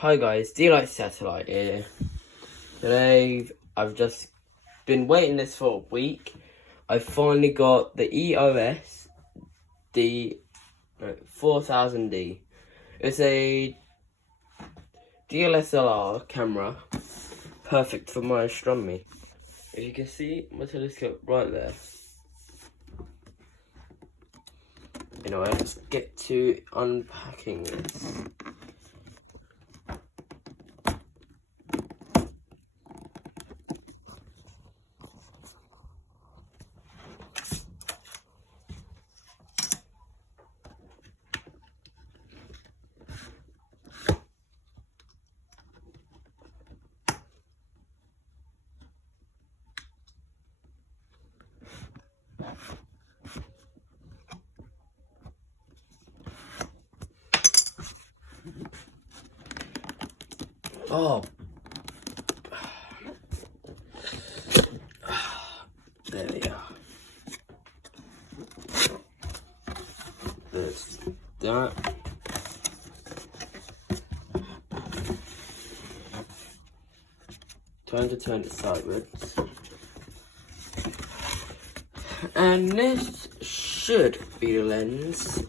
Hi guys, DLSR Satellite here. Today, I've just been waiting this for a week. I finally got the EOS D4000D. It's a DLSR camera, perfect for my astronomy. If you can see my telescope right there. Anyway, let's get to unpacking this. Oh, there we are. There's that. Turn it sideways. And this should be the lens.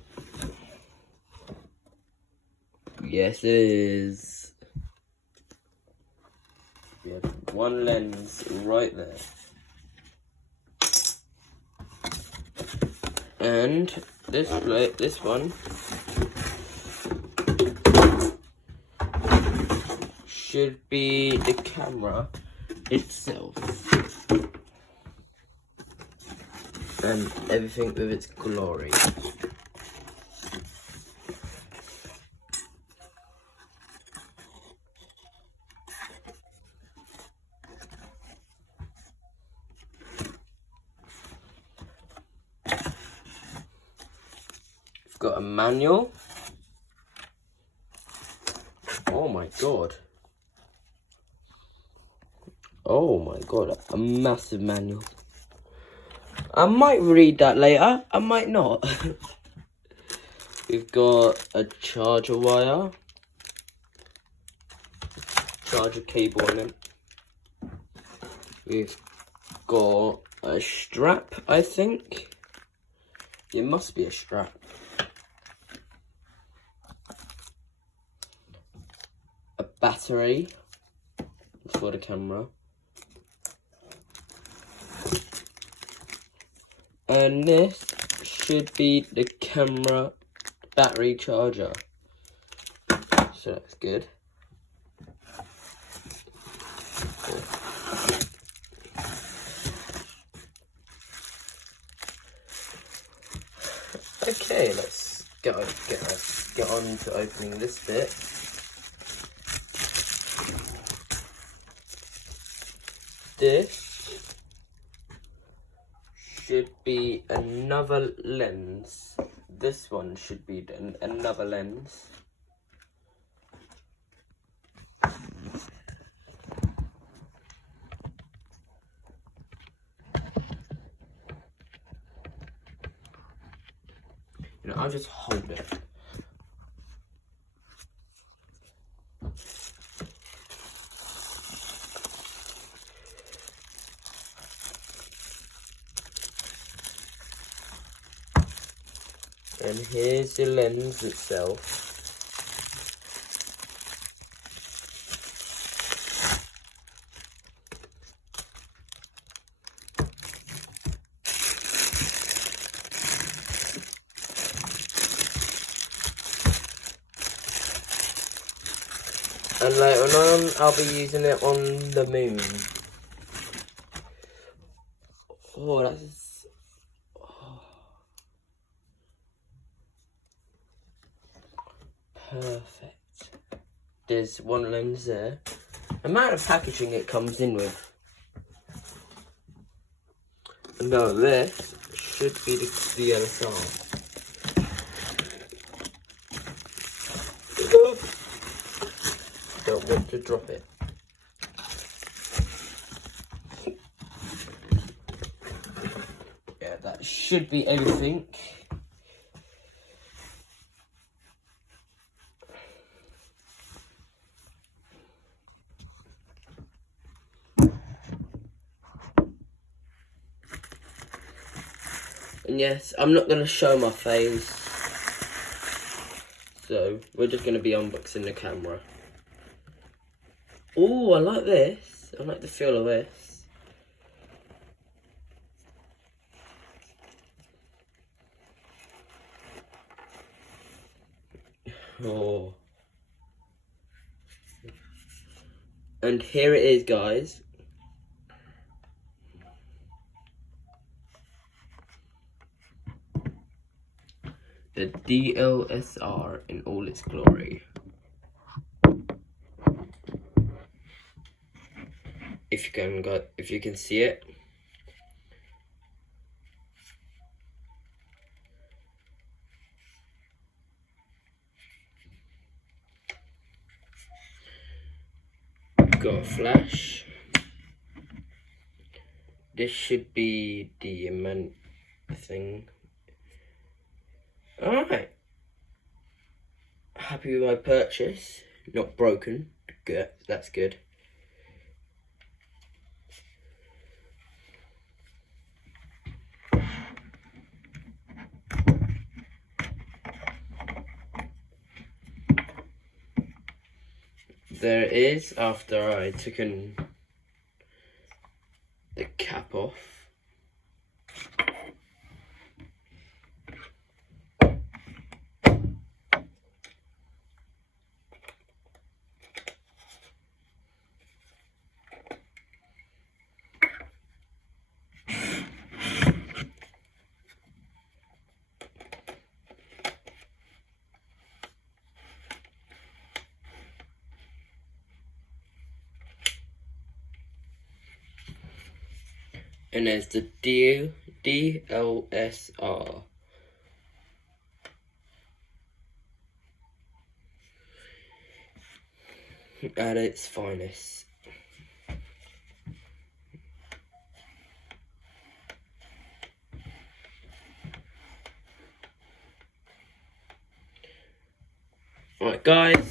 Yes, it is. We have one lens right there. And this one should be the camera itself. And everything with its glory. We've got a manual. Oh my god. Oh my god, a massive manual. I might read that later, I might not. We've got a charger wire, charger cable in it. We've got a strap, I think. It must be a strap. A battery for the camera. And this should be the camera battery charger. So that's good. Okay, let's get on to opening this bit. This should be another lens. This one should be another lens. You know, I'll just hold it. And here's the lens itself. And later on, I'll be using it on the moon. Oh, that's... Oh. Perfect. There's one lens there. The amount of packaging it comes in with. No, this should be the DLSR. Don't want to drop it. Yeah, that should be everything. And yes, I'm not going to show my face. So, we're just going to be unboxing the camera. Oh, I like this. I like the feel of this. Oh. And here it is, guys. The DLSR in all its glory. If you can see it. Got a flash. This should be the amount thing. Alright. Happy with my purchase. Not broken. Good. That's good. There it is after I took the cap off. And there's the DLSR. At its finest. Alright guys,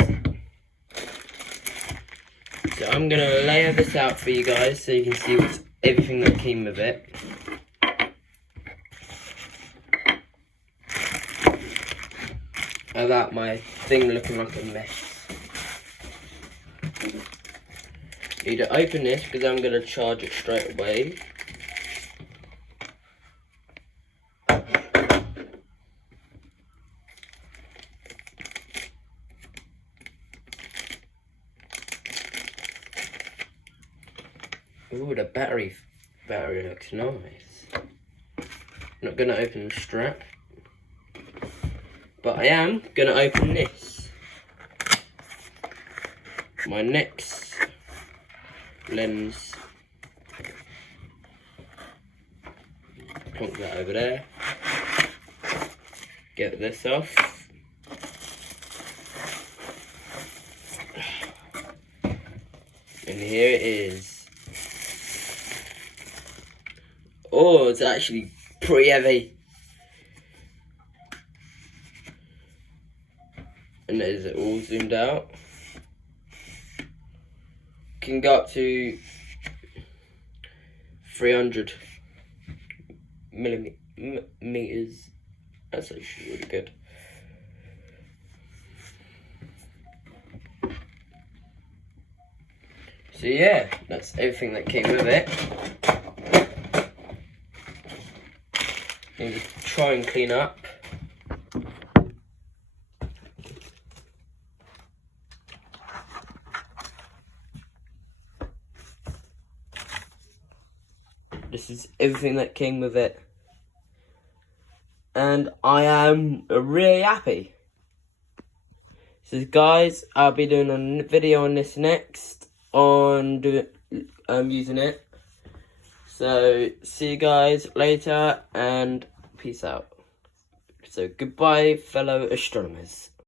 so I'm going to layer this out for you guys so you can see everything that came with it. Without my thing looking like a mess. Need to open this because I'm going to charge it straight away. Ooh, the battery looks nice. Not gonna open the strap, but I am gonna open this. My next lens. Plonk that over there. Get this off. And here it is. Oh, it's actually pretty heavy. And is it all zoomed out? Can go up to 300 millimeters. That's actually really good. So yeah, that's everything that came with it. Need to try and clean up. This is everything that came with it. And I am really happy. So guys, I'll be doing a video on this next, on using it. So, see you guys later, and peace out. So, goodbye, fellow astronomers.